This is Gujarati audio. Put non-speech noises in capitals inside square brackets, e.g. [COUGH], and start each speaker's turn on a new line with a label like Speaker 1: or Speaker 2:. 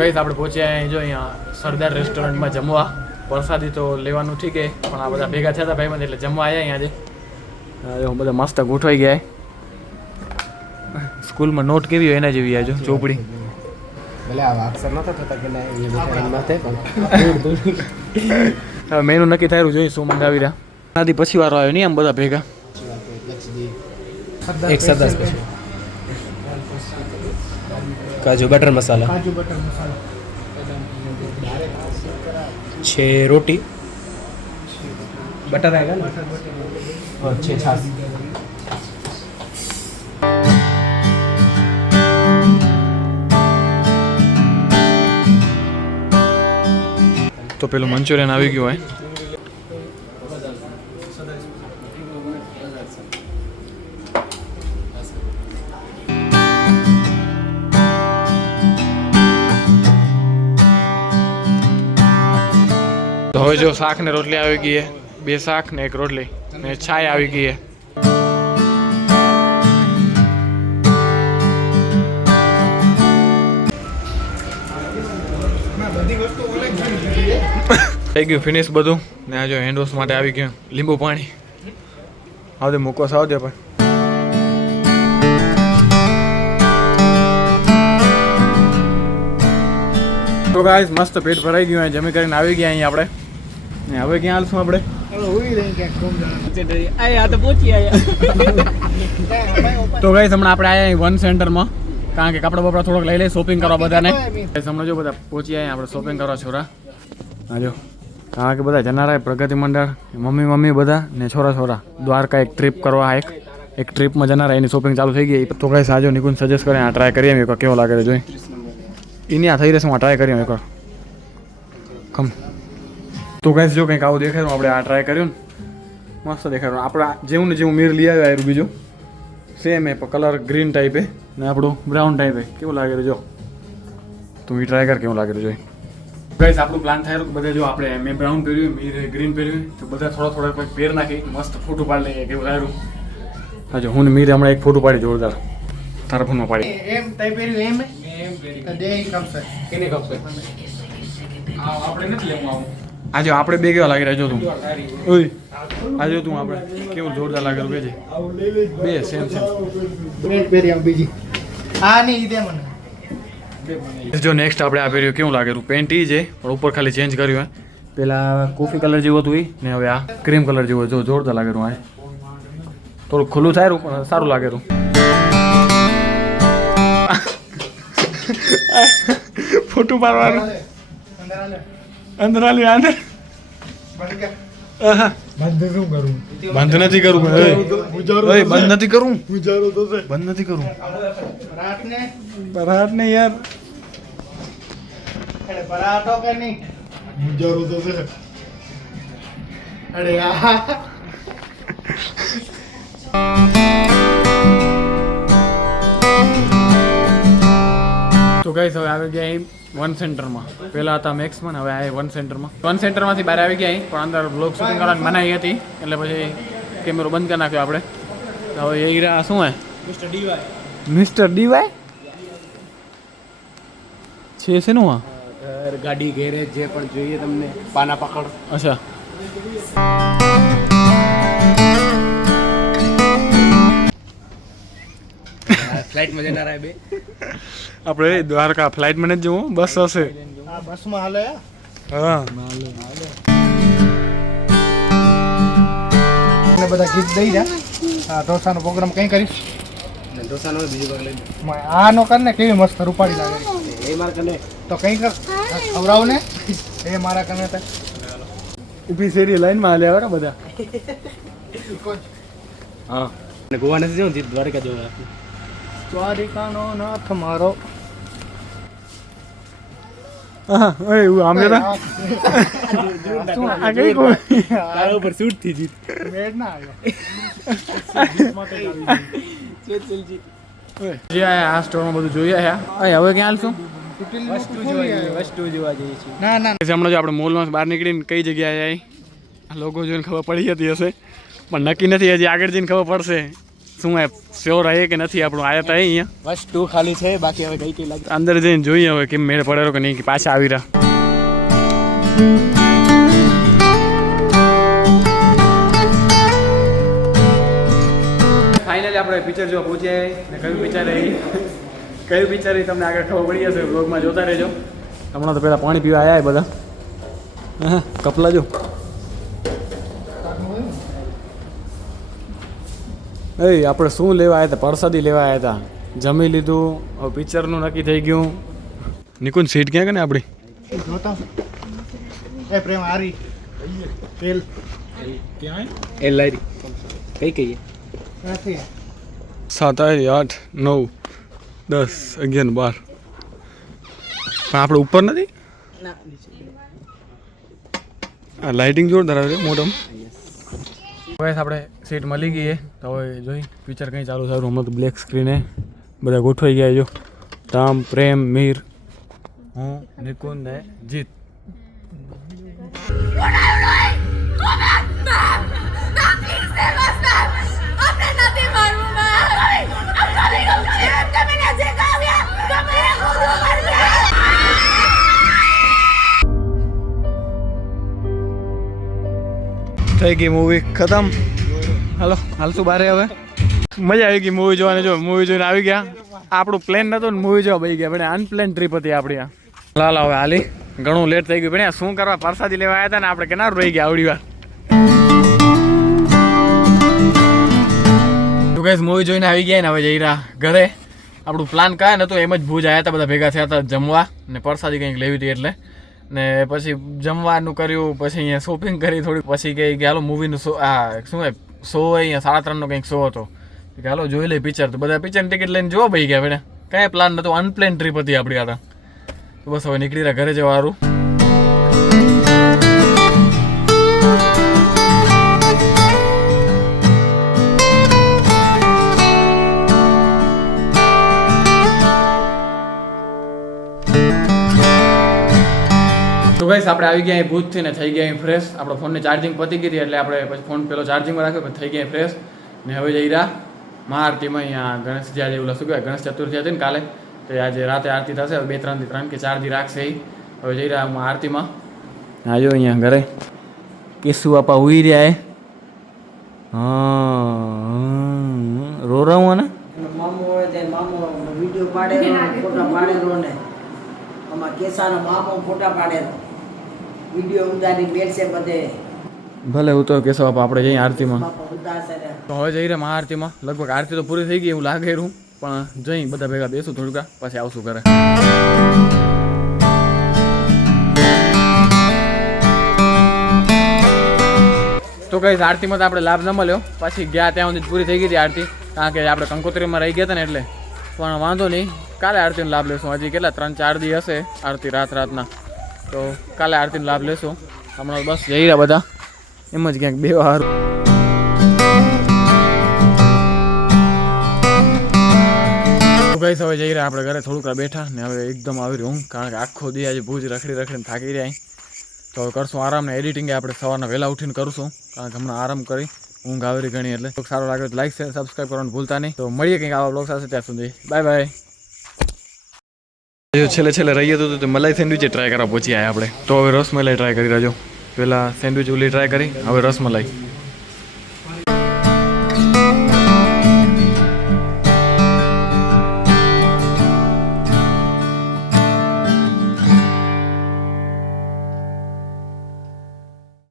Speaker 1: ગઈ આપણે પહોંચ્યા અહીં જો અહીંયા સરદાર રેસ્ટોરન્ટમાં જમવા. વરસાદી તો લેવાનું ઠીક છે પણ આ બધા ભેગા થયા હતા ભાઈ એટલે જમવા આવ્યા અહીંયા આજે. બધા મસ્ત ગોઠવાઈ ગયા સ્કૂલમાં નોટ કેવી હોય એના જેવી આજો ચોપડી. હવે મેનુ નક્કી થયેલું જોઈએ શું મંગાવી રહ્યા. આનાથી પછી વારો આવ્યો નહીં આમ બધા ભેગા.
Speaker 2: એક સરદાર સ્પેશિયલ કાજુ બટર મસાલા. છે રોટી. બટર આएगा ना और
Speaker 1: તો પેલું મંચુરિયન આવી ગયું હોય. હવે જો શાક ને રોટલી આવી ગઈ બે શાક ને એક રોટલી ને છાય આવી ગઈ થઈ ગયું ફિનિશ બધું. ને આ જો હેન્ડ માટે આવી ગયું. લીંબુ પાણી. આવજે મૂકો સાવજે પણ. તો ગાઈસ મસ્ત પેટ ભરાઈ ગયું. જમી કરીને આવી ગયા અહીં આપણે. ને હવે ક્યાં હાલશું આપણે?
Speaker 2: તો પહોંચી આયા. [LAUGHS]
Speaker 1: તો ગાઈસ હમણાં આપણે આયા વન સેન્ટરમાં કારણ કે કપડા બપડા થોડોક લઈ લઈએ શોપિંગ કરવા બધાને. હમણાં જો બધા પહોંચી આવ્યા આપણે શોપિંગ કરવા છોરા. હા જો. કારણ કે બધા જનારા પ્રગતિ મંડળ મમ્મી મમ્મી બધા ને છોરા છોરા. દ્વારકા એક ટ્રીપ કરવા એક. એક ટ્રીપમાં જનારા એની શોપિંગ ચાલુ થઈ ગઈ. તો કઈ સાજો નિકુંજ સજેસ્ટ કરે આ ટ્રાય કરીએ એમ એકવાર કેવો લાગે છે જોઈ? એની આ થઈ રહેશે હું આ ટ્રાય કરીએ એકવાર કમ તો ગાઈસ જો કંઈક આવું દેખાય આપણે આ ટ્રાય કર્યું ને. મસ્ત દેખાડ્યું આપણે જેવું ને જેવું મીર લઈ આવ્યા આવ્યું બીજું. સેમ એ કલર ગ્રીન ટાઈપે ને આપણું બ્રાઉન ટાઈપે કેવું લાગે જો? તું એ ટ્રાય કર કેવું લાગે છે જોઈ. ગાઈસ આપણું પ્લાન થાય બધા જો આપણે મેં બ્રાઉન પહેર્યું મીરે ગ્રીન પહેર્યું. તો બધા થોડા થોડા કોઈ પેર નાખી. મસ્ત ફોટો પાડી લઈએ કેવું સારું હા જો હું મીર હમણાં એક ફોટો પાડી જોરદાર. તારા ફોનમાં પાડી.
Speaker 3: એમ તઈ પહેર્યું એમ? તો દે કમસે
Speaker 2: કેને કપશે
Speaker 1: આપણે નથી લેવું આવું. આજે આપણે બે કેવા લાગી રહ્યા જો તું? ઓય આજે તું આપણે કેવું જોરદાર લાગે કે છે બે સેમ સેમ
Speaker 3: બ્રેડ પહેરી આવ બીજી. આ નહીં દે મને.
Speaker 1: જો નેક્સ્ટ આપણે આ પહેર્યું કેવું લાગે પેન્ટ ઈ છે પણ ઉપર ખાલી ચેન્જ કર્યું હે પેલા કોફી કલર જેવું હતું એ ને હવે આ ક્રીમ કલર જેવું જો જોરદાર લાગે આ. થોડું ખુલ્લું થાય રૂ, પણ સારું લાગે રૂ. [LAUGHS] ફોટો પાડવાનું.
Speaker 3: અંદર આલે
Speaker 1: આલી અંદર
Speaker 3: બંધ શું કરું?
Speaker 1: બંધ નથી કરું. ઓય. ઓય, બંધ નથી કરું?
Speaker 3: ગુજારો તો છે
Speaker 1: બંધ નથી કરું.
Speaker 3: પરાઠ ને
Speaker 1: પરાઠ ને યાર.
Speaker 3: અરે પરાઠો કે નહીં? ગુજારો તો છે અરે આ
Speaker 1: તો ગાઈસ હવે આવી ગયા વન સેન્ટરમાં પહેલા હતા મેક્સમાં હવે આ વન સેન્ટરમાં વન સેન્ટરમાંથી બહાર આવી ગયા પણ અંદર બ્લોગ શૂટિંગ કરવાની મનાઈ હતી એટલે પછી કેમેરો બંધ કરી નાખ્યો આપણે. હવે એ રહ્યા શું હે?
Speaker 2: મિસ્ટર ડીવાય
Speaker 1: મિસ્ટર ડીવાય છે શેનું આ?
Speaker 2: ઘર ગાડી ગેરેજ જે પણ જોઈએ તમને પાના પકડ
Speaker 1: અચ્છા.
Speaker 2: ફ્લાઇટમાં જનારા બે.
Speaker 1: આપણે દ્વારકા ફ્લાઇટમાં નથી જવું બસ હશે.
Speaker 3: આ બસમાં હાલે
Speaker 1: હા?
Speaker 3: ને બધા ગીત દઈ જા. આ ઢોસાનો પ્રોગ્રામ કઈ કરીશ?
Speaker 2: ઢોસાનો બીજો ભાગ લઈ
Speaker 3: આ નો કર ને કેવી મસ્ત રૂપાળી લાગે.
Speaker 2: એ માર કને.
Speaker 3: તો કઈ કર ખવડાવ ને. એ મારા કને તે.
Speaker 1: ઊભી શેરી લાઈનમાં હાલ્યા બરાબર બધા. હા.
Speaker 2: અને ગોવા નથી જવું દ્વારકા જવું.
Speaker 3: દ્વારિકાનો નાથ મારો.
Speaker 1: હા
Speaker 3: મોલ ના આવ્યો.
Speaker 1: જે આ આ સ્ટોરમાં બધું જોઈ આયા? અય હવે ક્યાં
Speaker 2: વસ્તુ જોવા જઈએ વસ્તુ જોવા જઈએ છીએ.
Speaker 3: ના ના.
Speaker 1: પછી હમણાં જો આપણે મોલમાં બહાર નીકળીને કઈ જગ્યાએ લોકો જોઈને ખબર પડી જતી હશે. પણ નક્કી નથી હજી આગળ જઈને ખબર પડશે. શું એ શ્યોર રહે કે નથી? આપણું આયા તા અહીંયા.
Speaker 2: બસ ટુ ખાલી છે બાકી હવે ગઈ કઈ લાગે
Speaker 1: અંદર જઈને જોઈએ હવે કેમ મેળ પડેલો કે નહીં કે પાછા આવી રહ્યા. ફાઇનલી આપણે પિક્ચર જોવા પહોંચ્યા ને કયું પિક્ચર રહી કયું પિક્ચર એ તમને આગળ ખબર પડી જશે બ્લોગમાં જોતા રહેજો. હમણાં તો પહેલાં પાણી પીવા આવ્યા બધા. હા કપલા જો. એ આપણે શું લેવા આવ્યા હતા? પરસાદી લેવા આવ્યા હતા. જમી લીધું. હવે પિક્ચરનું નક્કી થઈ ગયું. નિકુંજ સીટ ક્યાં કે ને આપણી?
Speaker 3: એ પ્રેમ હારી. તેલ.
Speaker 2: એ લારી કઈ કહીએ?
Speaker 1: સાત આઠ આઠ નવ દસ અગિયાર બાર. પણ આપણે ઉપર નથી? આ લાઇટિંગ જોરદાર આવે મોટમ બસ આપણે સીટ મળી ગઈ તો હવે જોઈ પિક્ચર કંઈ ચાલુ થયું હમણાં તો બ્લેક સ્ક્રીને બધા ગોઠવાઈ ગયા જો. રામ પ્રેમ, મીર. હું નિકુંદ જીત. થઈ ગઈ મૂવી ખતમ. હાલો હાલશું બારે હવે? મજા આવી ગઈ મૂવી જોવાની. જો મૂવી જોઈને આવી ગયા. આપણું પ્લેન નતું ને મૂવી જોવા બઈ ગયા. પણ અનપ્લેન ટ્રીપ હતી આપણી આ. લાલ, હવે હાલી. ઘણું લેટ થઈ ગયું. પણ શું કરવા? પરસાદી લેવા આવ્યા હતા ને આપણે કેનાર રહી ગયા આવડી વાર. તો મૂવી જોઈને આવી ગયા ને હવે જઈ રહ્યા ઘરે. આપણું પ્લાન કાંઈ નતું. એમ જ ભૂજ આવ્યા હતા, બધા ભેગા થયા હતા જમવા. ને પરસાદી કંઈક લેવી હતી એટલે. ને પછી જમવાનું કર્યું, પછી અહીંયા શોપિંગ કરી થોડી પછી કે હાલો મૂવીનું શો આ શું હે શો અહીંયા સાડા ત્રણનો કંઈક શો હતો. કે હાલો જોઈ લઈ પિક્ચર તો બધા પિક્ચરની ટિકિટ લઈને જોવા ભાઈ ગયા બેને કાંઈ પ્લાન નહોતો અનપ્લેન ટ્રીપ હતી આપણી આ તો બસ હવે નીકળી રહ્યા ઘરે જવાનું. ગાઈસ આપણે આવી ગયા ભૂત ભૂતથી ને થઈ ગયા ફ્રેશ આપણો ફોનની ચાર્જિંગ પતી ગઈ એટલે આપણે પછી ફોન પેલો ચાર્જિંગમાં રાખ્યો થઈ ગયા ફ્રેશ ને હવે જઈ રહ્યા મહાઆરતીમાં અહીંયા ગણેશ જ્યાં જેવું શું કહેવાય ગણેશ ચતુર્થી હતી ને કાલે, તો આજે રાતે આરતી થશે. બે ત્રણથી ત્રણ કે ચાર દી રાખશે હવે જઈ રહ્યા હું આરતીમાં. આજો અહીંયા ઘરે. કેસુ આપા ઉઈ રહ્યા હા. રો રહ્યો ને
Speaker 4: મામો વીડિયો પાડેલો ને. આમાં કેસાનો મામો ફોટા પાડેલો. વીડિયો ઉતારી બેસે બધે.
Speaker 1: ભલે હું તો કેશવ બાપા આપણે જઈએ આરતીમાં. તો હવે જઈ રહ્યા મહાઆરતીમાં. લગભગ આરતી તો પૂરી થઈ ગઈ એવું લાગે રહ્યું પણ જઈ બધા ભેગા બેસું થોડુંક પછી આવશું ઘરે. તો કઈ આરતીમાં તો આપણે લાભ ન મળ્યો. પછી ગયા ત્યાં સુધી પૂરી થઈ ગઈ હતી આરતી. કારણ કે આપણે કંકોત્રીમાં રહી ગયા હતા ને એટલે. પણ વાંધો નહીં કાલે આરતીનો લાભ લેશું. હજી કેટલા? ત્રણ ચાર દી હશે આરતી રાત રાતના. તો કાલે આરતીનો લાભ લેશું. હમણાં બસ જઈ રહ્યા બધા. એમ જ ક્યાંક બે વાર ભાઈ હવે જઈ રહ્યા આપણે ઘરે, થોડુંક બેઠા ને હવે એકદમ આવી રહ્યું કારણ કે આખો દી આજે ભૂજ રખડી રખડીને થાકી રહ્યા તો હવે કરશું આરામ ને એડિટિંગ આપણે સવારના વહેલા ઉઠીને કરશું, કારણ કે હમણાં આરામ કરી, ઊંઘ આવી ઘણી એટલે. સારો લાગે તો લાઈક શેર સબસ્ક્રાઈબ કરવાનું ભૂલતા નહીં. તો મળીએ કંઈક આવા બ્લોગ સાથે ત્યાં સુધી. બાય બાય જો છેલ્લે છેલ્લે રહીએ તો તો મલાઈ સેન્ડવિચ ટ્રાય કરવા પહોંચી આવ્યા આપણે. તો હવે રસમલાઈ ટ્રાય કરી રહ્યો પહેલાં સેન્ડવિચ ઓલી ટ્રાય કરી, હવે રસમલાઈ.